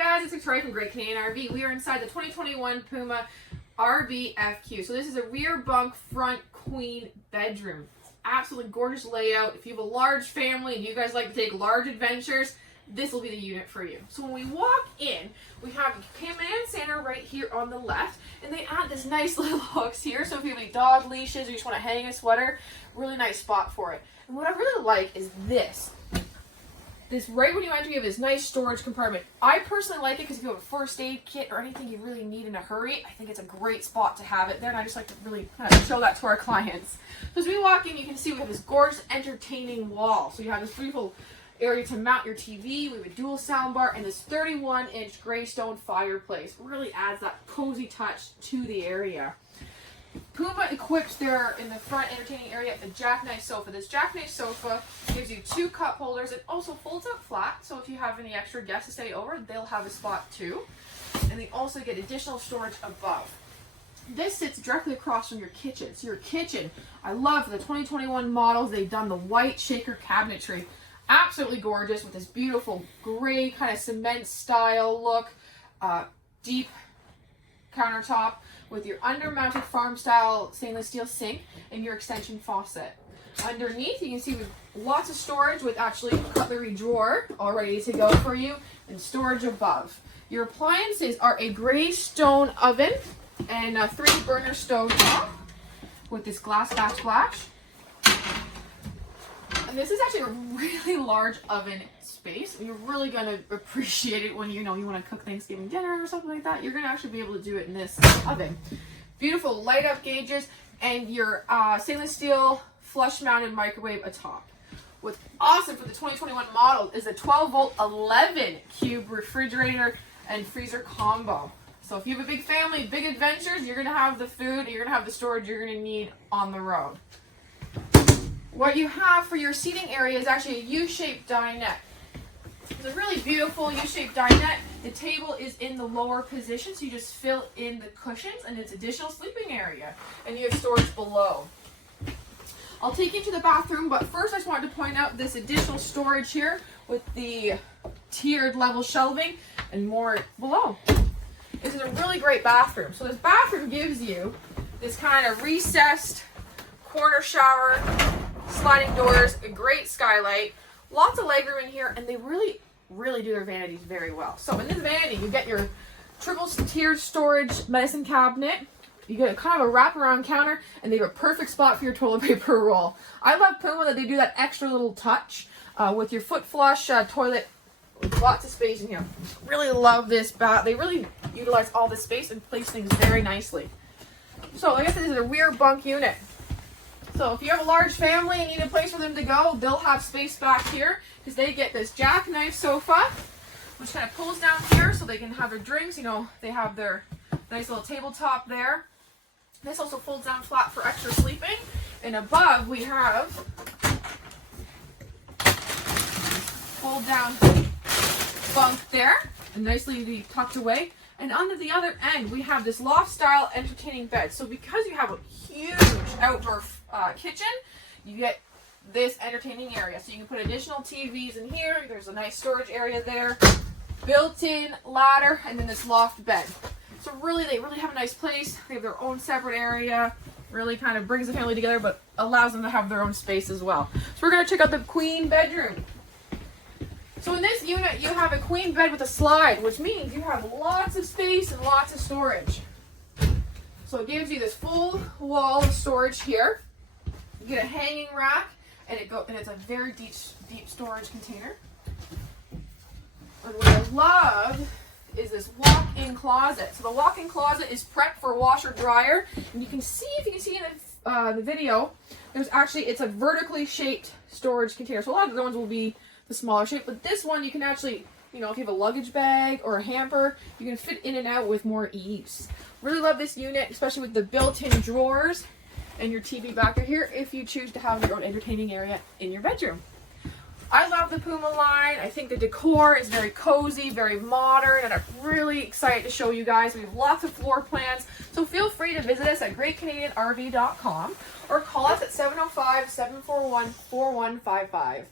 guys, it's Victoria from Great Canadian RV. We are inside the 2021 Puma Rbfq. So this is a rear bunk front queen bedroom. Absolutely gorgeous layout. If you have a large family and you guys like to take large adventures, this will be the unit for you. So when we walk in, we have a command center right here on the left, and they add this nice little hooks here. So if you have any dog leashes or you just want to hang a sweater, really nice spot for it. And what I really like is this. Right when you enter, you have this nice storage compartment. I personally like it because if you have a first aid kit or anything you really need in a hurry, I think it's a great spot to have it there, and I just like to really kind of show that to our clients. So as we walk in, you can see we have this gorgeous entertaining wall. So you have this beautiful area to mount your TV. We have a dual sound bar and this 31-inch gray stone fireplace. Really adds that cozy touch to the area. Puma equips there in the front entertaining area a jackknife sofa. This jackknife sofa gives you 2 cup holders. It also folds up flat, so if you have any extra guests to stay over, they'll have a spot too. And they also get additional storage above. This sits directly across from your kitchen. So your kitchen, I love for the 2021 models, they've done the white shaker cabinetry. Absolutely gorgeous with this beautiful gray kind of cement style look, deep countertop with your under-mounted farm-style stainless steel sink and your extension faucet. Underneath, you can see with lots of storage with actually a cutlery drawer all ready to go for you and storage above. Your appliances are a gray stone oven and a 3-burner stove top with this glass backsplash. And this is actually a really large oven space. You're really going to appreciate it when you want to cook Thanksgiving dinner or something like that. You're going to actually be able to do it in this oven. Beautiful light up gauges and your stainless steel flush mounted microwave atop. What's awesome for the 2021 model is a 12-volt 11 cube refrigerator and freezer combo. So if you have a big family, big adventures, you're going to have the food, you're going to have the storage you're going to need on the road. What you have for your seating area is actually a U-shaped dinette. It's a really beautiful U-shaped dinette. The table is in the lower position, so you just fill in the cushions and it's additional sleeping area. And you have storage below. I'll take you to the bathroom, but first I just wanted to point out this additional storage here with the tiered level shelving and more below. This is a really great bathroom. So this bathroom gives you this kind of recessed corner shower, sliding doors, a great skylight, lots of legroom in here, and they really do their vanities very well. So in this vanity, you get your triple tiered storage medicine cabinet. You get a kind of a wraparound counter, and they have a perfect spot for your toilet paper roll. I love Puma that they do that extra little touch with your foot flush toilet with lots of space in here. Really love this bath. They really utilize all this space and place things very nicely. So like I said, this is a rear bunk unit. So if you have a large family and need a place for them to go, they'll have space back here because they get this jackknife sofa, which kind of pulls down here so they can have their drinks. They have their nice little tabletop there. This also folds down flat for extra sleeping. And above we have fold down bunk there and nicely tucked away. And under the other end, we have this loft style entertaining bed. So because you have a huge outdoor kitchen, you get this entertaining area. So you can put additional TVs in here. There's a nice storage area there, built-in ladder, and then this loft bed. So they really have a nice place. They have their own separate area. Really kind of brings the family together, but allows them to have their own space as well. So we're going to check out the queen bedroom. So in this unit, you have a queen bed with a slide, which means you have lots of space and lots of storage. So it gives you this full wall of storage here. You get a hanging rack, and it's a very deep storage container. And what I love is this walk-in closet. So the walk-in closet is prepped for washer dryer, and you can see, if you can see in the video, it's a vertically shaped storage container. So a lot of the ones will be the smaller shape, but this one you can actually, if you have a luggage bag or a hamper, you can fit in and out with more ease. Really love this unit, especially with the built-in drawers and your TV back here if you choose to have your own entertaining area in your bedroom. I love the Puma line. I think the decor is very cozy, very modern, and I'm really excited to show you guys. We have lots of floor plans, so feel free to visit us at greatcanadianrv.com or call us at 705-741-4155.